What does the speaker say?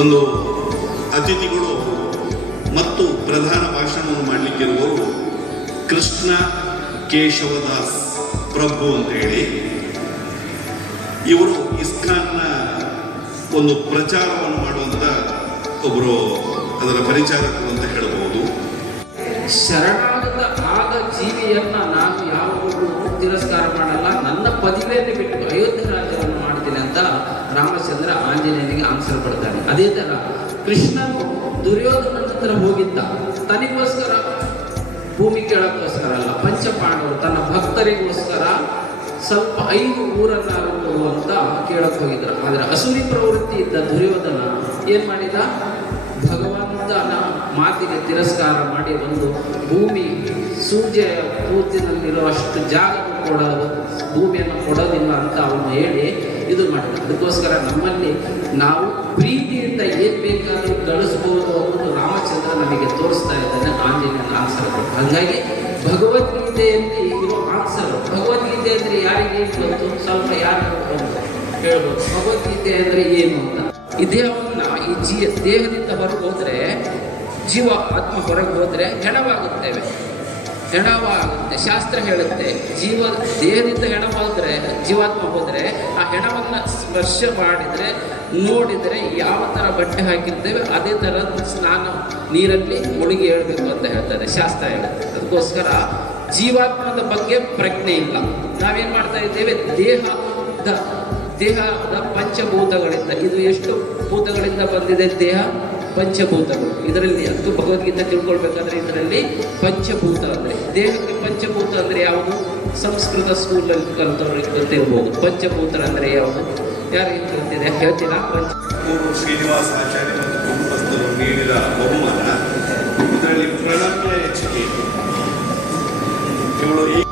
ಒಂದು ಅತಿಥಿಗಳು ಮತ್ತು ಪ್ರಧಾನ ಭಾಷಣವನ್ನು ಮಾಡಲಿಕ್ಕಿರುವವರು ಕೃಷ್ಣ ಕೇಶವದಾಸ್ ಪ್ರಭು ಅಂತ ಹೇಳಿ. ಇವರು ಇಸ್ಕಾನ್ನ ಒಂದು ಪ್ರಚಾರವನ್ನು ಮಾಡುವಂಥ ಒಬ್ಬರು ಅದರ ಪರಿಚಾರಕರು ಅಂತ ಹೇಳಬಹುದು. ಶರಣಾಗತ ಆದ ಜೀವಿಯನ್ನ ನಾನು ಯಾವಾಗಲೂ ತಿರಸ್ಕಾರ ಮಾಡಲ್ಲ, ನನ್ನ ಪದವಿಯನ್ನು ಬಿಟ್ಟು ಅಯೋಧ್ಯ ರಾಜ್ಯವನ್ನು ಮಾಡ್ತೀನಿ ಅಂತ ರಾಮಚಂದ್ರ ಆಂಜನೇಯನಿಗೆ ಆನ್ಸರ್ ಕೊಡ್ತಾನೆ. ಅದೇ ತರ ಕೃಷ್ಣನು ದುರ್ಯೋಧನ ಹತ್ರ ಹೋಗಿದ್ದ ತನಿಗೋಸ್ಕರ, ಭೂಮಿ ಕೇಳೋಕ್ಕೋಸ್ಕರ ಅಲ್ಲ, ಪಂಚಪಾಂಡವರು ತನ್ನ ಭಕ್ತರಿಗೋಸ್ಕರ ಸ್ವಲ್ಪ 5 ಊರನ್ನು ಅಂತ ಕೇಳಕ್ ಹೋಗಿದ್ರು. ಆದರೆ ಅಸುರಿ ಪ್ರವೃತ್ತಿ ಇದ್ದ ದುರ್ಯೋಧನ ಏನ್ ಮಾಡಿದ? ಭಗವಂತನ ಮಾತಿಗೆ ತಿರಸ್ಕಾರ ಮಾಡಿ ಒಂದು ಭೂಮಿ ಸೂರ್ಯ ಪೂರ್ತಿನಲ್ಲಿರುವಷ್ಟು ಜಾಗ ಕೊಡೋದು, ಭೂಮಿಯನ್ನು ಕೊಡೋದಿಲ್ಲ ಅಂತ ಅವನು ಹೇಳಿ ಇದು ಮಾಡಿದ. ಅದಕ್ಕೋಸ್ಕರ ನಮ್ಮಲ್ಲಿ ನಾವು ಪ್ರೀತಿಯಿಂದ ಏನು ಬೇಕಾದರೂ ಗಳಿಸ್ಬೋದು ಅನ್ನೋದು ರಾಮಚಂದ್ರ ನಮಗೆ ತೋರಿಸ್ತಾ ಇದ್ದಾನೆ ಆಂಜನೇಯನ ಆನ್ಸರ್. ಹಾಗಾಗಿ ಭಗವದ್ಗೀತೆಯಲ್ಲಿ ಇರೋ ಆನ್ಸರ್, ಭಗವದ್ಗೀತೆ ಅಂದರೆ ಯಾರಿಗೆ ಗೊತ್ತು? ಸ್ವಲ್ಪ ಯಾರು ಹೇಳ್ಬೋದು ಭಗವದ್ಗೀತೆ ಅಂದರೆ ಏನು ಅಂತ. ಈ ದೇಹವನ್ನು ಈ ದೇಹದಿಂದ ಹೊರಗೆ ಹೋದರೆ, ಜೀವ ಆತ್ಮ ಹೊರಗೆ ಹೋದರೆ ಹೆಣವಾಗುತ್ತೇವೆ, ಹೆಣವಾಗುತ್ತೆ. ಶಾಸ್ತ್ರ ಹೇಳುತ್ತೆ ದೇಹದಿಂದ ಹೆಣವಾದರೆ, ಜೀವಾತ್ಮ ಹೋದರೆ ಆ ಹೆಣವನ್ನು ಸ್ಪರ್ಶ ಮಾಡಿದರೆ, ನೋಡಿದರೆ ಯಾವ ಥರ ಬಟ್ಟೆ ಹಾಕಿರ್ತೇವೆ ಅದೇ ಥರ ಸ್ನಾನ ನೀರಲ್ಲಿ ಮುಳುಗಿ ಹೇಳಬೇಕು ಅಂತ ಹೇಳ್ತಾರೆ, ಶಾಸ್ತ್ರ ಹೇಳುತ್ತೆ. ಅದಕ್ಕೋಸ್ಕರ ಜೀವಾತ್ಮದ ಬಗ್ಗೆ ಪ್ರಜ್ಞೆ ಇಲ್ಲ. ನಾವೇನು ಮಾಡ್ತಾ ಇದ್ದೇವೆ? ದೇಹದ ಪಂಚಭೂತಗಳಿಂದ, ಇದು ಎಷ್ಟು ಭೂತಗಳಿಂದ ಬಂದಿದೆ? ದೇಹ ಪಂಚಭೂತಗಳು. ಇದರಲ್ಲಿ ಅಂತೂ ಭಗವದ್ಗೀತೆ ತಿಳ್ಕೊಳ್ಬೇಕಾದ್ರೆ ಇದರಲ್ಲಿ ಪಂಚಭೂತ ಅಂದರೆ, ದೇಹಕ್ಕೆ ಪಂಚಭೂತ ಅಂದರೆ ಯಾವುದು? ಸಂಸ್ಕೃತ ಸ್ಕೂಲಲ್ಲಿ ಕಲಿತವ್ರಿಗೆ ಗೊತ್ತಿರ್ಬೋದು. ಪಂಚಭೂತ ಅಂದರೆ ಯಾವುದು? ಯಾರಿಗೆ ಗೊತ್ತಿದೆ? ಹೇಳ್ತೀರಾ? ಶ್ರೀನಿವಾಸ ಆಚಾರ್ಯ ಮತ್ತು ಕುಟುಂಬಸ್ಥರು ನೀಡಿದ ಬಹುಮಾನ. ಇದರಲ್ಲಿ ಪ್ರಣಮ್ಯ ಹೆಚ್ಚಿಗೆ ಇವಳು ಈ